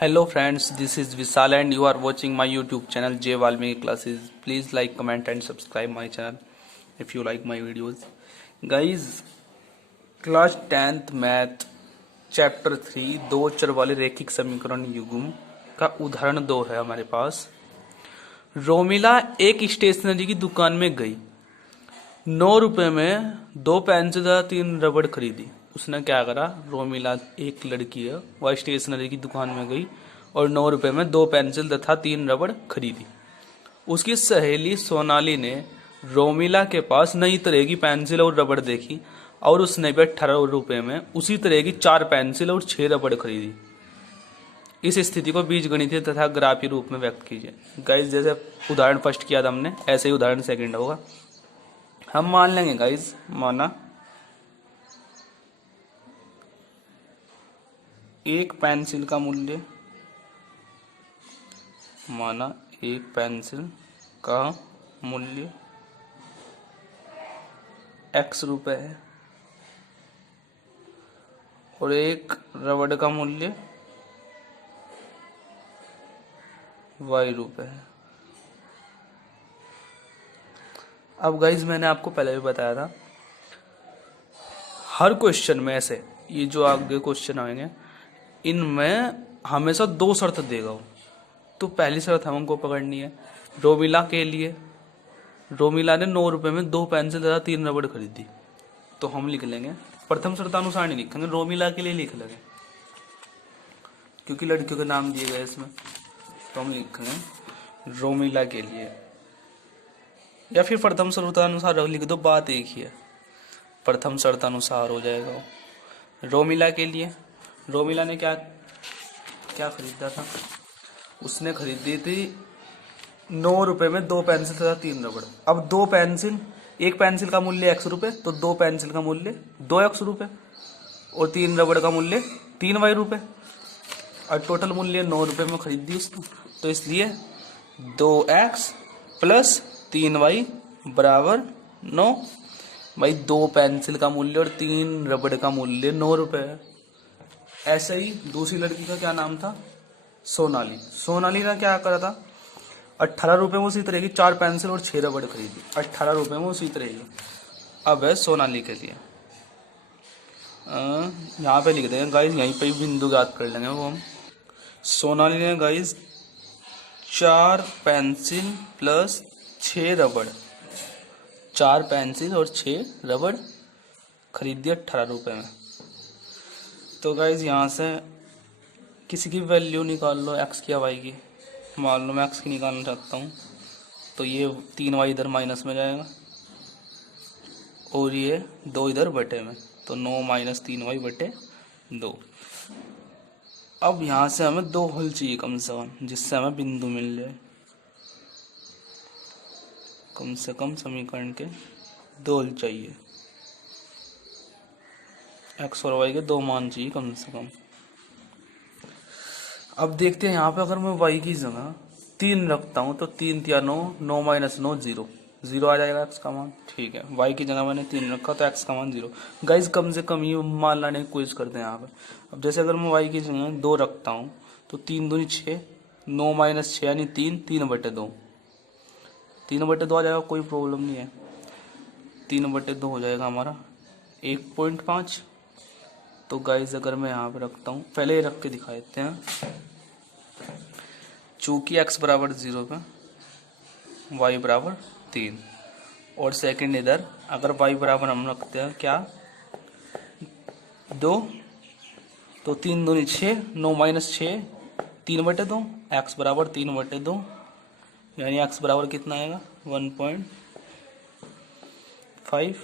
Hello friends, this is Vishal and you are watching my YouTube channel J Valmiki Classes. Please like, comment and subscribe my channel if you like my videos. Guys, class 10th math chapter 3 दो चर वाले रैखिक समीकरण युग्म का उदाहरण 2 है हमारे पास। रोमिला एक स्टेशनरी की दुकान में गई, 9 रुपए में 2 पेंसिल तथा 3 रबड़ खरीदी। उसने क्या करा, रोमिला एक लड़की है, वह स्टेशनरी की दुकान में गई और 9 रुपए में 2 पेंसिल तथा 3 रबड़ खरीदी। उसकी सहेली सोनाली ने रोमिला के पास नई तरह की पेंसिल और रबड़ देखी और उसने भी 18 रुपए में उसी तरह की 4 पेंसिल और 6 रबड़ खरीदी। इस स्थिति को बीजगणितीय तथा ग्राफीय रूप में व्यक्त कीजिए। गाइस, जैसे उदाहरण फर्स्ट किया था हमने, ऐसे ही उदाहरण सेकंड होगा। हम मान लेंगे गाइस, माना एक पेंसिल का मूल्य, माना एक पेंसिल का मूल्य x रुपए है और एक रबड़ का मूल्य y रुपए है। अब गाइज, मैंने आपको पहले भी बताया था, हर क्वेश्चन में ऐसे ये जो आगे क्वेश्चन आएंगे इनमें हमेशा 2 शर्त देगा वो। तो पहली शर्त हमको पकड़नी है। रोमिला के लिए, रोमिला ने 9 रुपए में 2 पेंसिल तथा 3 रबड़ खरीदी, तो हम लिख लेंगे, प्रथम शर्तानुसार नहीं लिखेंगे, रोमिला के लिए लिख लेंगे क्योंकि लड़कियों के नाम दिए गए इसमें। तो हम लिखेंगे रोमिला के लिए, या फिर प्रथम शर्तानुसार लिख दो, बात एक ही है, प्रथम शर्तानुसार हो जाएगा वो। रोमिला के लिए, रोमिला ने क्या क्या खरीदा था, उसने खरीदी थी 9 रुपए में 2 पेंसिल तथा 3 रबड़। अब 2 पेंसिल, एक पेंसिल का मूल्य x रुपए, तो 2 पेंसिल का मूल्य 2x रुपए और 3 रबड़ का मूल्य 3y रुपए, और टोटल मूल्य 9 रुपए में खरीदी उसने। तो इसलिए 2x प्लस 3y बराबर 9। भाई 2 पेंसिल का मूल्य और 3 रबड़ का मूल्य 9 रुपए है। ऐसे ही दूसरी लड़की का क्या नाम था, सोनाली। सोनाली ने क्या करा था, 18 रुपए में उसी तरह की 4 पेंसिल और 6 रबड़ खरीदी। 18 रुपए में उसी तरह की। अब है सोनाली के लिए, यहाँ पे लिख देंगे गाइज, यहीं पे ही बिंदु ज्ञात कर लेंगे वो हम। सोनाली ने गाइज 4 पेंसिल प्लस 6 रबड़, 4 पेंसिल और 6 रबड़ खरीदी 18 रुपए में। तो गाइज यहाँ से किसी की वैल्यू निकाल लो, एक्स की या वाई की। मान लो मैं एक्स की निकालना चाहता हूँ, तो ये 3y इधर माइनस में जाएगा और ये 2 इधर बटे में, तो 9 माइनस 3y बटे 2। अब यहाँ से हमें 2 होल चाहिए कम से कम, जिससे हमें बिंदु मिल जाए। कम से कम समीकरण के 2 होल चाहिए, एक्स और वाई के 2 मान चाहिए कम से कम। अब देखते हैं यहाँ पे, अगर मैं y की जगह 3 रखता हूँ तो 3 या 9, 9 माइनस 9 0, 0 आ जाएगा x का मान। ठीक है, y की जगह मैंने 3 रखा तो x का मान 0। गाइज कम से कम ये मान लाने की कोशिश करते हैं यहाँ पे। अब जैसे अगर मैं y की जगह 2 रखता हूँ तो 3 दूनी 6, 9 माइनस 6 यानी 3, 3 बटे 2, 3 बटे 2 आ जाएगा, कोई प्रॉब्लम नहीं है। 3 बटे 2 हो जाएगा हमारा 1.5। तो गाइज अगर मैं यहाँ पे रखता हूँ, पहले ही रख के दिखा देते हैं। चूंकि x बराबर 0 पे y बराबर 3 और सेकंड इधर अगर y बराबर हम रखते हैं क्या 2, तो 3 दूनी 6, 9 माइनस 6 3 बटे 2, x बराबर 3 बटे 2, यानी x बराबर कितना आएगा 1.5।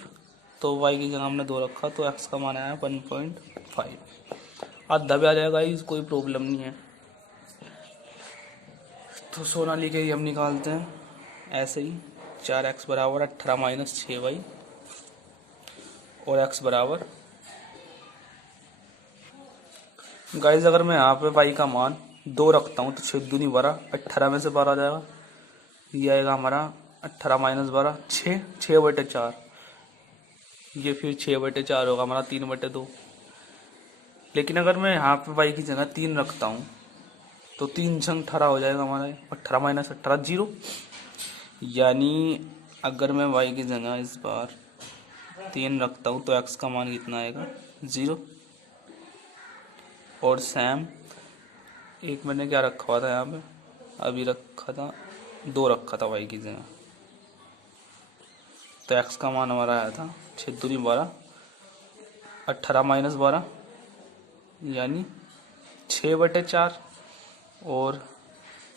तो y की जगह हमने 2 रखा तो x का मान आया 1.5। आधा भी आ जाएगा, इस कोई प्रॉब्लम नहीं है। तो सोनाली के लिए हम निकालते हैं ऐसे ही, 4x बराबर 18 माइनस 6y और x बराबर, गाइज अगर मैं यहाँ पे y का मान 2 रखता हूँ तो 6 दूनी 12, 18 में से 12 आ जाएगा, ये आएगा हमारा 18 माइनस 12 6, 6 बटे 4, ये फिर 6 बटे 4 होगा हमारा 3 बटे 2। लेकिन अगर मैं यहाँ पे y की जगह 3 रखता हूँ तो 3×18 हो जाएगा हमारा, 18 माइनस 18 0। यानी अगर मैं y की जगह इस बार 3 रखता हूँ तो x का मान कितना आएगा 0। और सैम एक मैंने क्या रखा हुआ था यहाँ पे, अभी रखा था 2 रखा था y की जगह, तो x का मान हमारा आया था 6 दूनी 12, 18 माइनस 12 यानी 6/4, और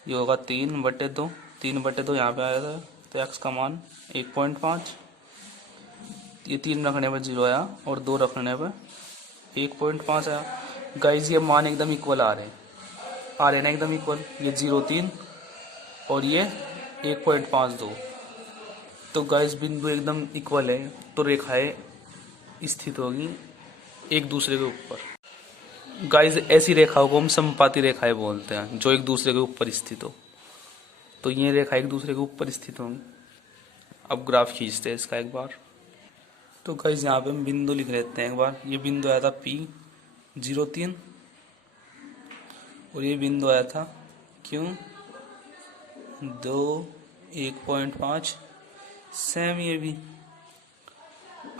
ये होगा 3/2, 3/2 यहाँ पे आया था, तो x का मान 1.5। ये 3 रखने पर 0 आया और 2 रखने पर 1.5 आया। गाइज ये मान एकदम इक्वल आ रहे हैं ना, एकदम इक्वल, ये 0.3 और ये 1.52। तो गाइज बिंदु एकदम इक्वल है, तो रेखाएं स्थित होगी एक दूसरे के ऊपर। गाइज ऐसी रेखाओं को हम समपाती रेखाएं बोलते हैं, जो एक दूसरे के ऊपर स्थित हो। तो ये रेखा एक दूसरे के ऊपर स्थित होंगी। अब ग्राफ खींचते हैं इसका एक बार। तो गाइज यहाँ पे हम बिंदु लिख लेते हैं एक बार। ये बिंदु आया था P 0.3 और ये बिंदु आया था Q 2 1.5। सेम ये भी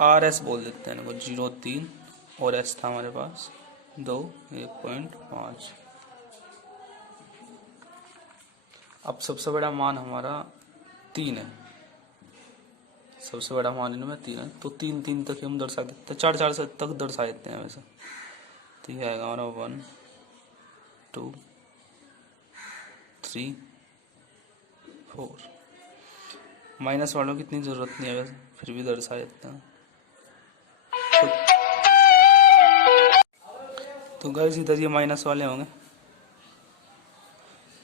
RS बोल देते हैं इनको, 0.3 और S था हमारे पास 2 1.5। अब सबसे बड़ा मान हमारा 3 है, सबसे बड़ा मान इनमें 3 है, तो 3 तक हम दर्शा देते हैं, 4 से तक दर्शा देते हैं वैसे। तो ये आएगा हमारा 1 2 3 4। माइनस वालों की इतनी ज़रूरत नहीं है वैसे, फिर भी दर्शा देते हैं। तो गाइस इधर ये माइनस वाले होंगे,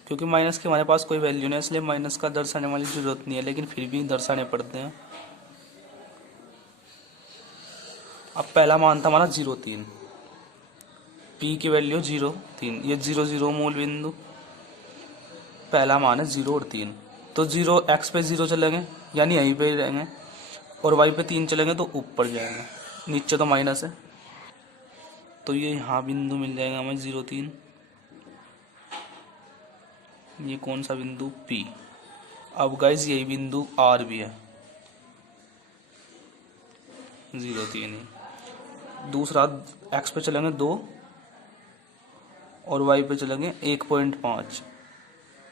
क्योंकि माइनस की हमारे पास कोई वैल्यू नहीं है, इसलिए माइनस का दर्शाने वाली ज़रूरत नहीं है, लेकिन फिर भी दर्शाने पड़ते हैं। अब पहला मान था हमारा 0.3, P की वैल्यू 0.3, ये 0 मूल बिंदु, पहला मान है 0 और 3। तो 0 x पे 0 चलेंगे यानी यहीं पे ही रहेंगे, और y पे 3 चलेंगे तो ऊपर जाएंगे, नीचे तो माइनस है, तो ये यहाँ बिंदु मिल जाएगा हमें 0.3। ये कौन सा बिंदु P। अब गाइज यही बिंदु R भी है 0.3 ही। दूसरा x पे चलेंगे 2 और y पे चलेंगे 1.5।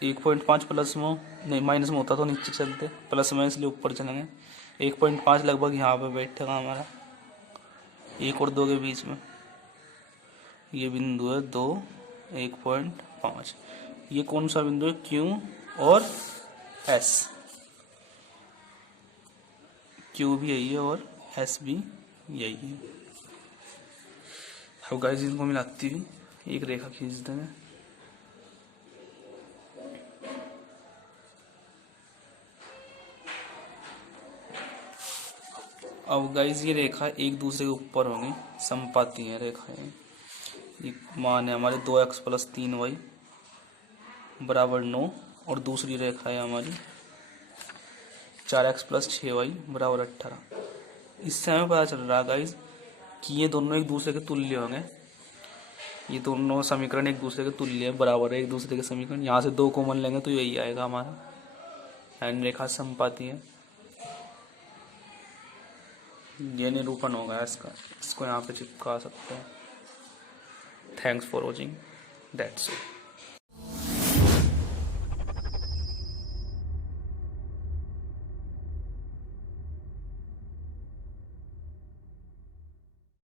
1.5 प्लस में नहीं, माइनस में होता तो नीचे चलते, प्लस में इसलिए ऊपर चलेंगे। 1.5 लगभग यहाँ पे बैठेगा हमारा 1 और 2 के बीच में। ये बिंदु है 2 1.5। ये कौन सा बिंदु है Q और S। Q भी यही है और S भी यही है। अब गाइस इनको मिलाती हुई एक रेखा खींच देंगे। अब गाइस ये रेखा एक दूसरे के ऊपर होंगी, समपाती है रेखाएं। ये मान है हमारे 2x + 3y = 9, और दूसरी रेखा है हमारी 4x + 6y = 18। इससे हमें पता चल रहा है गाइस कि ये दोनों एक दूसरे के तुल्य होंगे। ये दोनों समीकरण एक दूसरे के तुल्य है, बराबर है एक दूसरे के समीकरण। यहाँ से 2 कॉमन लेंगे तो यही आएगा हमारा, एन रेखा समपाती है। ये निरूपण होगा इसका, इसको यहाँ पे चिपका सकते हैं। Thanks for watching, that's it.